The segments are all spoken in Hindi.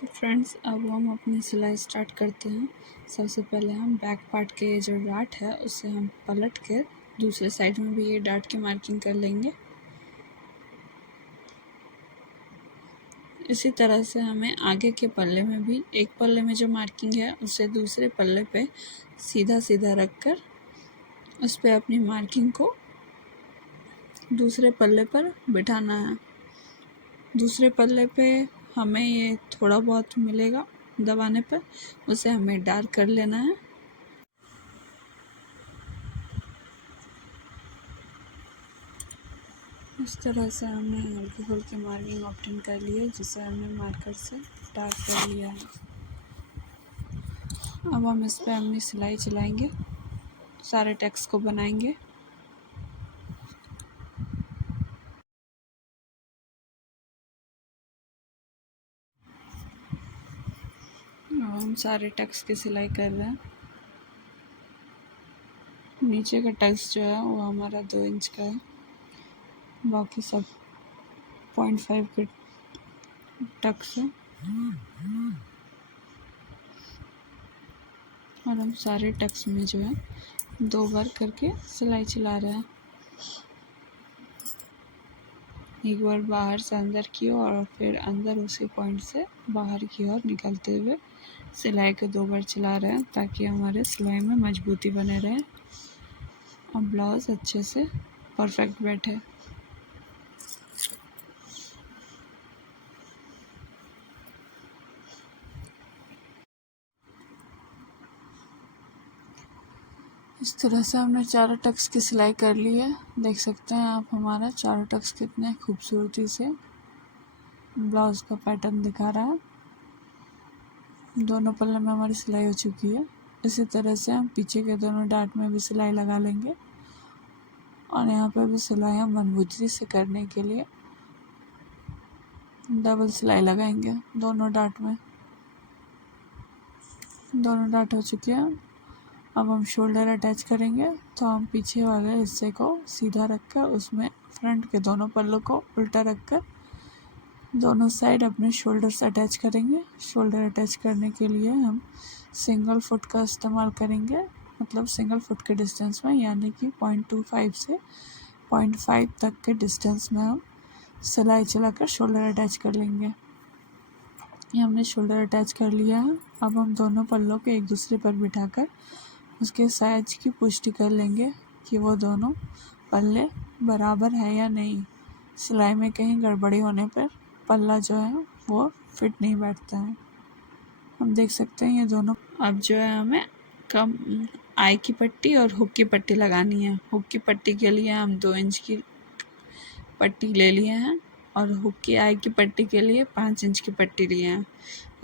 तो फ्रेंड्स अब हम अपनी सिलाई स्टार्ट करते हैं। सबसे पहले हम बैक पार्ट के जो डार्ट है उसे हम पलट के दूसरे साइड में भी ये डार्ट की मार्किंग कर लेंगे। इसी तरह से हमें आगे के पल्ले में भी एक पल्ले में जो मार्किंग है उसे दूसरे पल्ले पे सीधा सीधा रख कर उस पर अपनी मार्किंग को दूसरे पल्ले पर बिठाना है। दूसरे पल्ले पे हमें ये थोड़ा बहुत मिलेगा दबाने पर, उसे हमें डार्क कर लेना है। इस तरह से हमने हल्की फुल्की मार्किंग ऑब्टेन कर ली है, जिसे हमने मार्कर से डार्क कर लिया है। अब हम इस पर अपनी सिलाई चलाएंगे, सारे टेक्स्ट को बनाएंगे। अब हम सारे टेक्स्ट की सिलाई कर रहे हैं। नीचे का टेक्स्ट जो है वो हमारा 2 इंच का है, बाकी सब 0.5 के टक्स है। और हम सारे टक्स में जो है 2 बार करके सिलाई चला रहे हैं, एक बार बाहर से अंदर की ओर और फिर अंदर उसी पॉइंट से बाहर की ओर निकलते हुए सिलाई को 2 बार चला रहे हैं, ताकि हमारे सिलाई में मजबूती बने रहे और ब्लाउज़ अच्छे से परफेक्ट बैठे। इस तरह से हमने चारों टक्स की सिलाई कर ली है। देख सकते हैं आप हमारा चारों टक्स कितने खूबसूरती से ब्लाउज़ का पैटर्न दिखा रहा है। दोनों पल्ले में हमारी सिलाई हो चुकी है। इसी तरह से हम पीछे के दोनों डार्ट में भी सिलाई लगा लेंगे और यहाँ पे भी सिलाई हम मजबूती से करने के लिए डबल सिलाई लगाएंगे दोनों डार्ट में। दोनों डार्ट हो चुके हैं। अब हम शोल्डर अटैच करेंगे, तो हम पीछे वाले हिस्से को सीधा रखकर उसमें फ्रंट के दोनों पल्लों को उल्टा रखकर दोनों साइड अपने शोल्डर्स अटैच करेंगे। शोल्डर अटैच करने के लिए हम सिंगल फुट का इस्तेमाल करेंगे, मतलब सिंगल फुट के डिस्टेंस में, यानी कि 0.25 से 0.5 तक के डिस्टेंस में हम सिलाई चलाकर शोल्डर अटैच कर लेंगे। ये हमने शोल्डर अटैच कर लिया है। अब हम दोनों पल्लों को एक दूसरे पर बिठाकर उसके साइज की पुष्टि कर लेंगे कि वो दोनों पल्ले बराबर है या नहीं। सिलाई में कहीं गड़बड़ी होने पर पल्ला जो है वो फिट नहीं बैठता है। हम देख सकते हैं ये दोनों। अब जो है हमें कम आई की पट्टी और हुक की पट्टी लगानी है। हुक की पट्टी के लिए हम 2 इंच की पट्टी ले लिए हैं और हुक की आई की पट्टी के लिए 5 इंच की पट्टी लिए हैं।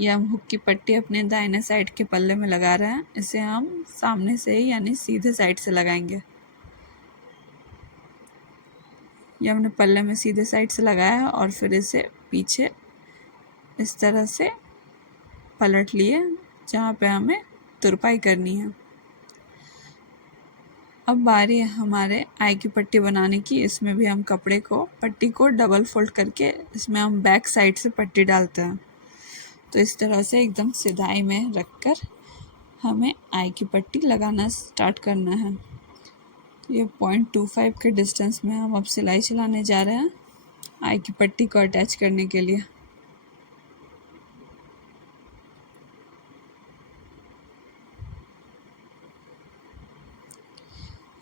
ये हम हुक की पट्टी अपने दाहिने साइड के पल्ले में लगा रहे हैं। इसे हम सामने से ही यानी सीधे साइड से लगाएंगे। ये हमने पल्ले में सीधे साइड से लगाया है और फिर इसे पीछे इस तरह से पलट लिए जहाँ पे हमें तुरपाई करनी है। अब बारी है हमारे आई की पट्टी बनाने की। इसमें भी हम कपड़े को पट्टी को डबल फोल्ड करके इसमें हम बैक साइड से पट्टी डालते हैं। तो इस तरह से एकदम सिधाई में रखकर हमें आई की पट्टी लगाना स्टार्ट करना है। ये 0.25 के डिस्टेंस में हम अब सिलाई चलाने जा रहे हैं आई की पट्टी को अटैच करने के लिए।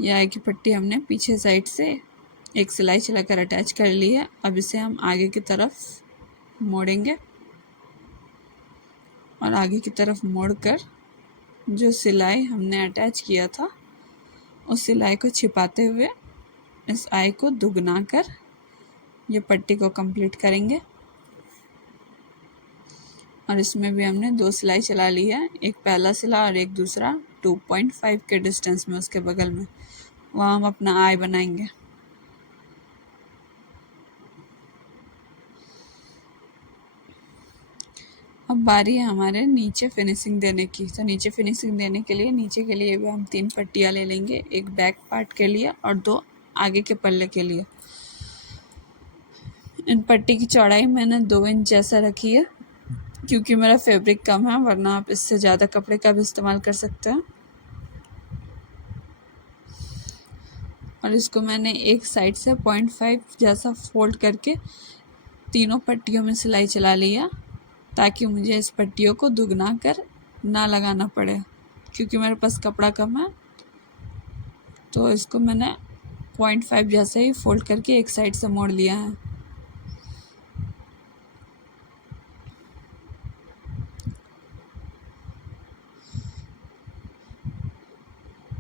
यह आई की पट्टी हमने पीछे साइड से एक सिलाई चलाकर अटैच कर ली है। अब इसे हम आगे की तरफ मोड़ेंगे और आगे की तरफ मोड़कर जो सिलाई हमने अटैच किया था उस सिलाई को छिपाते हुए इस आई को दुगना कर ये पट्टी को कंप्लीट करेंगे। और इसमें भी हमने 2 सिलाई चला ली है, एक पहला सिला और एक दूसरा 2.5 के डिस्टेंस में उसके बगल में। वहाँ हम अपना आई बनाएंगे। अब बारी है हमारे नीचे फिनिशिंग देने की। तो नीचे फिनिशिंग देने के लिए नीचे के लिए भी हम 3 पट्टियाँ ले लेंगे, एक बैक पार्ट के लिए और 2 आगे के पल्ले के लिए। इन पट्टी की चौड़ाई मैंने 2 इंच जैसा रखी है। क्योंकि मेरा फैब्रिक कम है, वरना आप इससे ज़्यादा कपड़े का भी इस्तेमाल कर सकते हैं। और इसको मैंने एक साइड से 0.5 जैसा फोल्ड करके तीनों पट्टियों में सिलाई चला लिया, ताकि मुझे इस पट्टियों को दुगना कर ना लगाना पड़े, क्योंकि मेरे पास कपड़ा कम है। तो इसको मैंने 0.5 जैसे ही फोल्ड करके एक साइड से मोड़ लिया है।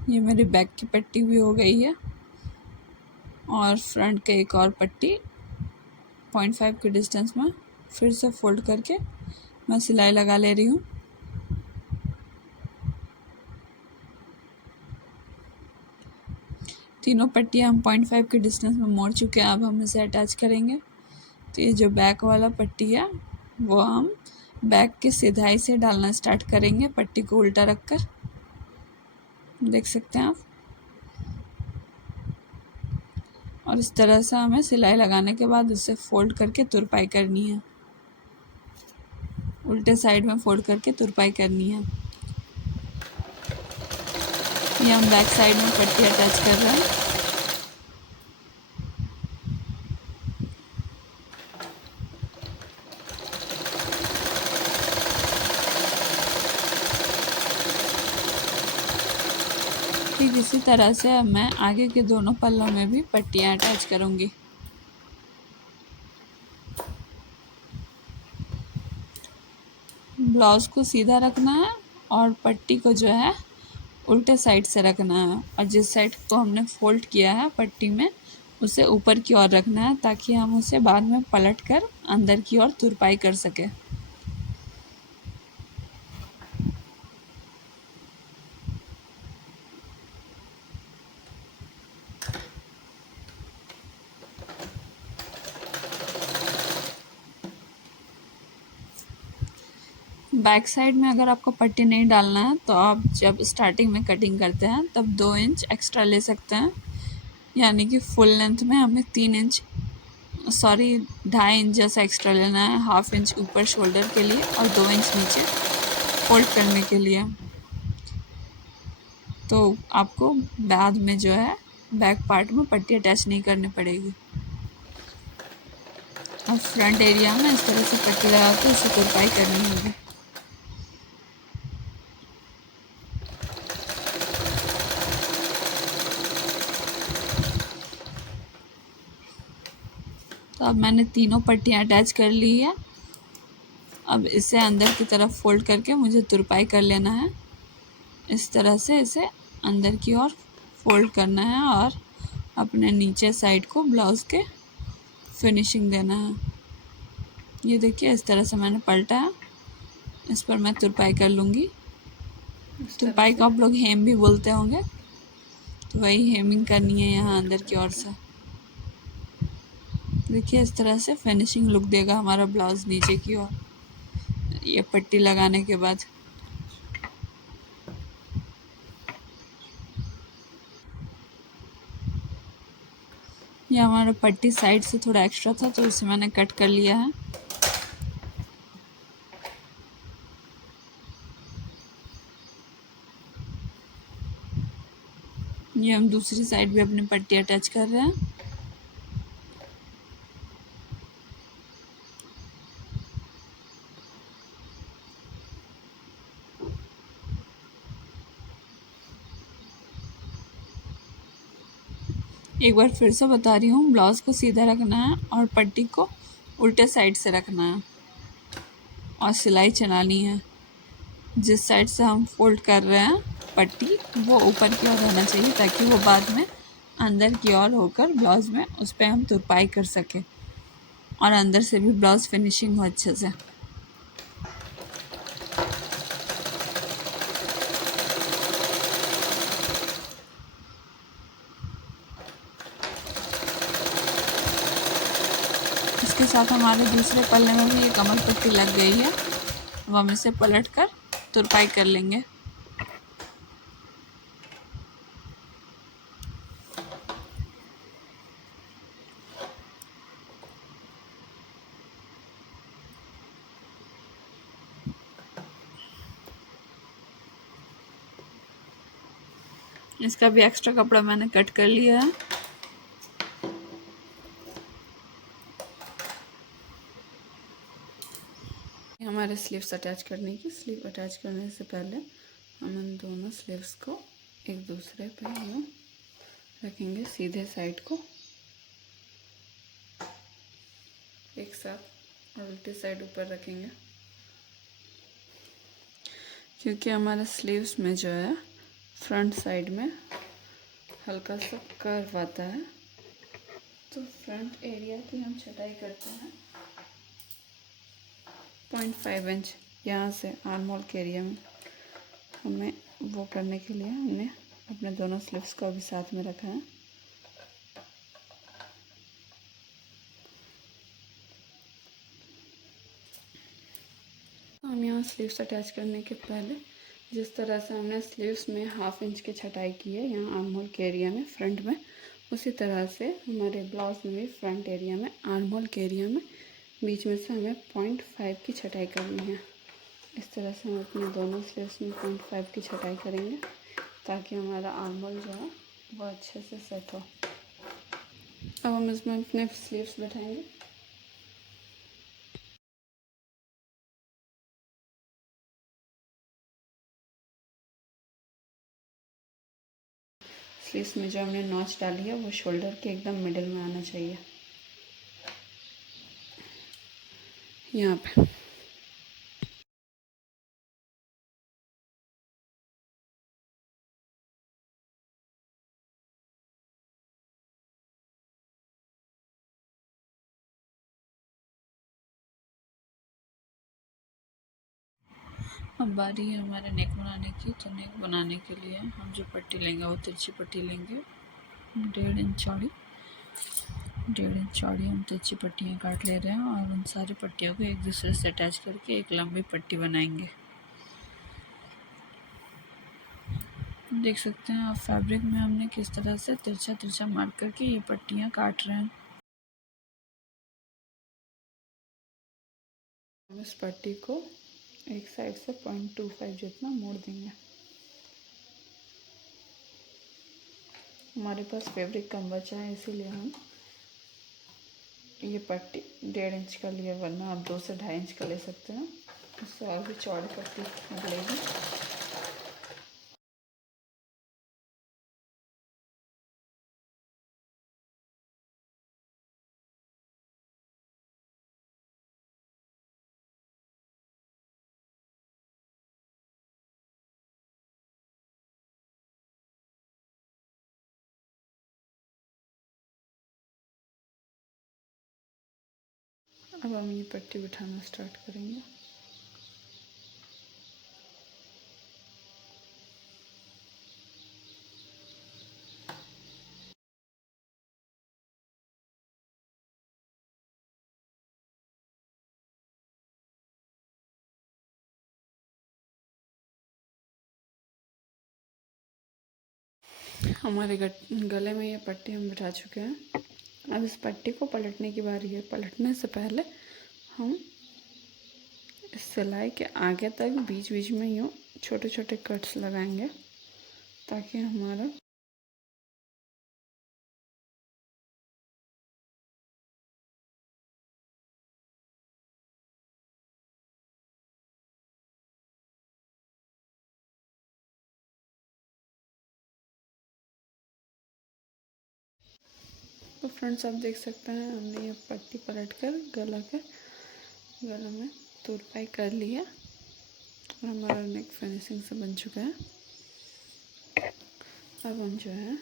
ये मेरी बैक की पट्टी भी हो गई है और फ्रंट के एक और पट्टी 0.5 के डिस्टेंस में फिर से फोल्ड करके मैं सिलाई लगा ले रही हूँ। तीनों पट्टियाँ हम 0.5 के डिस्टेंस में मोड़ चुके हैं। अब हम इसे अटैच करेंगे। तो ये जो बैक वाला पट्टी है वो हम बैक की सिधाई से डालना स्टार्ट करेंगे, पट्टी को उल्टा रखकर। देख सकते हैं आप। और इस तरह से हमें सिलाई लगाने के बाद उसे फोल्ड करके तुरपाई करनी है। उल्टे साइड में फोल्ड करके तुरपाई करनी है। ये हम बैक साइड में पट्टी अटैच कर रहे हैं। ठीक इसी तरह से अब मैं आगे के दोनों पल्लों में भी पट्टियाँ अटैच करूँगी। ब्लाउज़ को सीधा रखना है और पट्टी को जो है उल्टे साइड से रखना है, और जिस साइड को हमने फोल्ड किया है पट्टी में उसे ऊपर की ओर रखना है, ताकि हम उसे बाद में पलट कर अंदर की ओर तुरपाई कर सकें। बैक साइड में अगर आपको पट्टी नहीं डालना है तो आप जब स्टार्टिंग में कटिंग करते हैं तब 2 इंच एक्स्ट्रा ले सकते हैं, यानी कि फुल लेंथ में हमें 2.5 इंच जैसा एक्स्ट्रा लेना है। 1/2 इंच ऊपर शोल्डर के लिए और 2 इंच नीचे फोल्ड करने के लिए। तो आपको बाद में जो है बैक पार्ट में पट्टी अटैच नहीं करनी पड़ेगी। अब फ्रंट एरिया में इस तरह से पट्टी लगा के इसे तुरपाई करनी होगी। तो अब मैंने तीनों पट्टियाँ अटैच कर ली है। अब इसे अंदर की तरफ फोल्ड करके मुझे तुरपाई कर लेना है। इस तरह से इसे अंदर की ओर फोल्ड करना है और अपने नीचे साइड को ब्लाउज़ के फिनिशिंग देना है। ये देखिए इस तरह से मैंने पलटा है। इस पर मैं तुरपाई कर लूँगी। तुरपाई को आप लोग हेम भी बोलते होंगे, तो वही हेमिंग करनी है यहाँ अंदर की ओर से। देखिए इस तरह से फिनिशिंग लुक देगा हमारा ब्लाउज़ नीचे की ओर, ये पट्टी लगाने के बाद। ये हमारा पट्टी साइड से थोड़ा एक्स्ट्रा था तो इसे मैंने कट कर लिया है। ये हम दूसरी साइड भी अपनी पट्टी अटैच कर रहे हैं। एक बार फिर से बता रही हूँ, ब्लाउज़ को सीधा रखना है और पट्टी को उल्टे साइड से रखना है और सिलाई चलानी है। जिस साइड से हम फोल्ड कर रहे हैं पट्टी वो ऊपर की ओर रहना चाहिए, ताकि वो बाद में अंदर की ओर होकर ब्लाउज़ में उस पर हम तुरपाई कर सकें और अंदर से भी ब्लाउज़ फिनिशिंग हो अच्छे से। इसके साथ हमारे दूसरे पल्ले में भी ये कमर पट्टी लग गई है। अब हम इसे पलट कर तुरपाई कर लेंगे। इसका भी एक्स्ट्रा कपड़ा मैंने कट कर लिया है। हमारे स्लीव्स अटैच करने की, स्लीव अटैच करने से पहले हम इन दोनों स्लीव्स को एक दूसरे पे यूँ रखेंगे, सीधे साइड को एक साथ और उल्टी साइड ऊपर रखेंगे, क्योंकि हमारे स्लीव्स में जो है फ्रंट साइड में हल्का सा कर्व आता है। तो फ्रंट एरिया की हम छटाई करते हैं 0.5 इंच यहाँ से आर्म होल के एरिया में। हमें वो करने के लिए हमने अपने दोनों स्लीव्स को अभी साथ में रखा है। हम यहाँ स्लीव्स अटैच करने के पहले जिस तरह से हमने स्लीव्स में 1/2 इंच की छटाई की है यहाँ आर्म होल के एरिया में फ्रंट में, उसी तरह से हमारे ब्लाउज में भी फ्रंट एरिया में आर्म होल के एरिया में बीच में से हमें 0.5 की छटाई करनी है। इस तरह से हम अपने दोनों स्लीव्स में 0.5 की छटाई करेंगे ताकि हमारा आर्म होल जो है वो अच्छे से सेट हो। अब हम इसमें अपने स्लीव्स बैठाएंगे। स्लीव्स में जो हमने नॉच डाली है वो शोल्डर के एकदम मिडिल में आना चाहिए, यहाँ पे। अब बारी है हमारे नेक बनाने की। तो नेक बनाने के लिए हम जो पट्टी लेंगे वो तिरछी पट्टी लेंगे, 1.5 इंच चौड़ी। 1.5 इंच चौड़ी हम तिरछी पट्टियाँ काट ले रहे हैं और उन सारी पट्टियों को एक दूसरे से अटैच करके एक लंबी पट्टी बनाएंगे। देख सकते हैं आप फैब्रिक में हमने किस तरह से तिरछा तिरछा मार्क करके ये पट्टियाँ काट रहे हैं। हम इस पट्टी को एक साइड से 0.25 जितना मोड़ देंगे। हमारे पास फैब्रिक कम बचा है इसीलिए हम ये पट्टी 1.5 इंच का लिया, वरना आप 2 से 2.5 इंच का ले सकते हैं, उससे और भी चौड़ी पट्टी निकलेगी। अब हम ये पट्टी बिठाना स्टार्ट करेंगे। हमारे गले में ये पट्टी हम बिठा चुके हैं। अब इस पट्टी को पलटने की बारी है। पलटने से पहले हम इस सिलाई के आगे तक बीच बीच में यूँ छोटे छोटे कट्स लगाएंगे ताकि हमारा तो फ्रेंड्स आप देख सकते हैं हमने ये पट्टी पलट कर गला में तुरपाई कर ली है और हमारा नेक फिनिशिंग से बन चुका है। अब हम जो है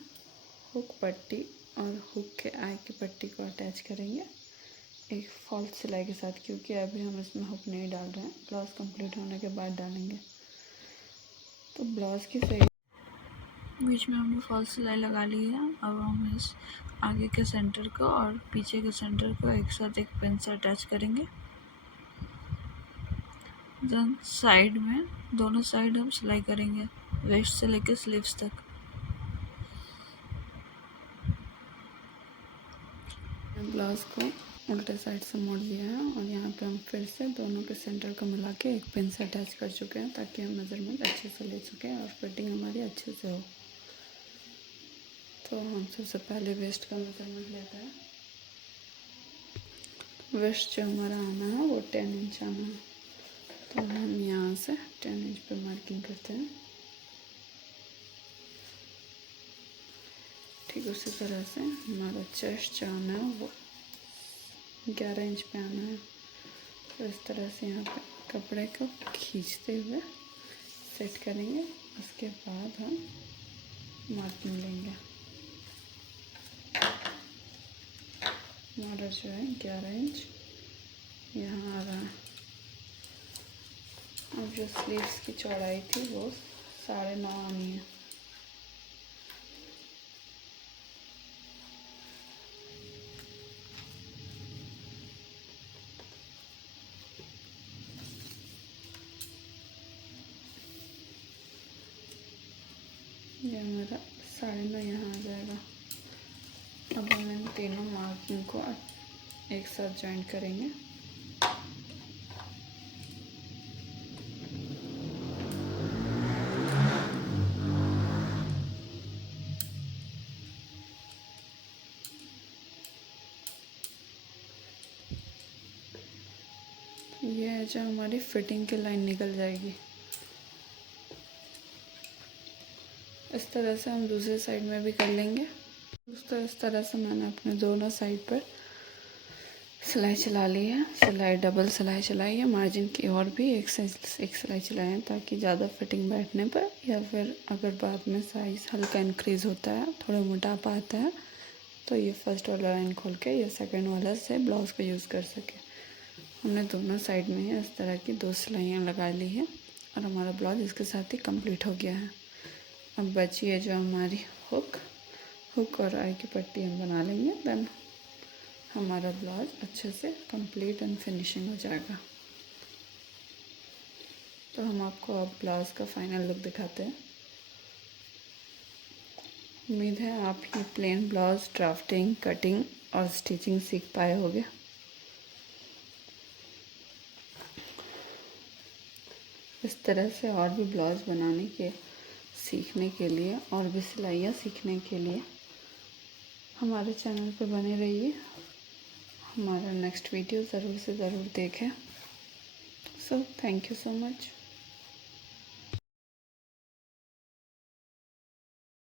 हुक पट्टी और हुक के आई की पट्टी को अटैच करेंगे एक फॉल्स सिलाई के साथ, क्योंकि अभी हम इसमें हुक नहीं डाल रहे हैं, ब्लाउज कंप्लीट होने के बाद डालेंगे। तो ब्लाउज की सही बीच में हमने फॉल्स सिलाई लगा ली है। अब हम इस आगे के सेंटर को और पीछे के सेंटर को एक साथ एक पिन से अटैच करेंगे। देन साइड में दोनों साइड हम सिलाई करेंगे वेस्ट से लेकर स्लीव्स तक। ब्लाउज को उल्टे साइड से मोड़ दिया है और यहाँ पे हम फिर से दोनों के सेंटर को मिला के एक पिन से अटैच कर चुके हैं ताकि हम मेजरमेंट अच्छे से ले सकें और फिटिंग हमारी अच्छे से हो। तो हम सबसे पहले वेस्ट का मेजरमेंट लेते हैं। वेस्ट जो हमारा आना है वो 10 इंच आना है, तो हम यहाँ से 10 इंच पे मार्किंग करते हैं। ठीक उसी तरह से हमारा चेस्ट जो आना है वो 11 इंच पे आना है। तो इस तरह से यहाँ पे कपड़े को खींचते हुए सेट करेंगे। उसके बाद हम मार्किंग लेंगे। हमारा जो है 11 इंच यहाँ आ रहा है। अब जो स्लीव्स की चौड़ाई थी वो 9.5 आनी है। ये हमारा 9.5 यहाँ आ जाएगा। अब हम इन तीनों मार्किंग को एक साथ जॉइंट करेंगे। ये है जो हमारी फिटिंग की लाइन निकल जाएगी। इस तरह से हम दूसरे साइड में भी कर लेंगे। दोस्तों इस तरह से मैंने अपने दोनों साइड पर सिलाई चला ली है। सिलाई डबल सिलाई चलाई है, मार्जिन की और भी एक सिलाई चलाई है, ताकि ज़्यादा फिटिंग बैठने पर या फिर अगर बाद में साइज़ हल्का इंक्रीज़ होता है, थोड़ा मोटापा आता है, तो ये फर्स्ट वाला लाइन खोल के या सेकंड वाला से ब्लाउज़ को यूज़ कर सके। हमने दोनों साइड में इस तरह की 2 सिलाइयाँ लगा ली है और हमारा ब्लाउज इसके साथ ही कंप्लीट हो गया है। अब बची है जो हमारी हुक और आई की पट्टी हम बना लेंगे। देन हमारा ब्लाउज अच्छे से कंप्लीट एंड फिनिशिंग हो जाएगा। तो हम आपको अब ब्लाउज का फाइनल लुक दिखाते हैं। उम्मीद है आप ये प्लेन ब्लाउज ड्राफ्टिंग, कटिंग और स्टिचिंग सीख पाए होंगे। इस तरह से और भी ब्लाउज बनाने के सीखने के लिए और भी सिलाइयाँ सीखने के लिए हमारे चैनल पर बने रहिए। हमारा नेक्स्ट वीडियो ज़रूर से ज़रूर देखें। So thank you so much.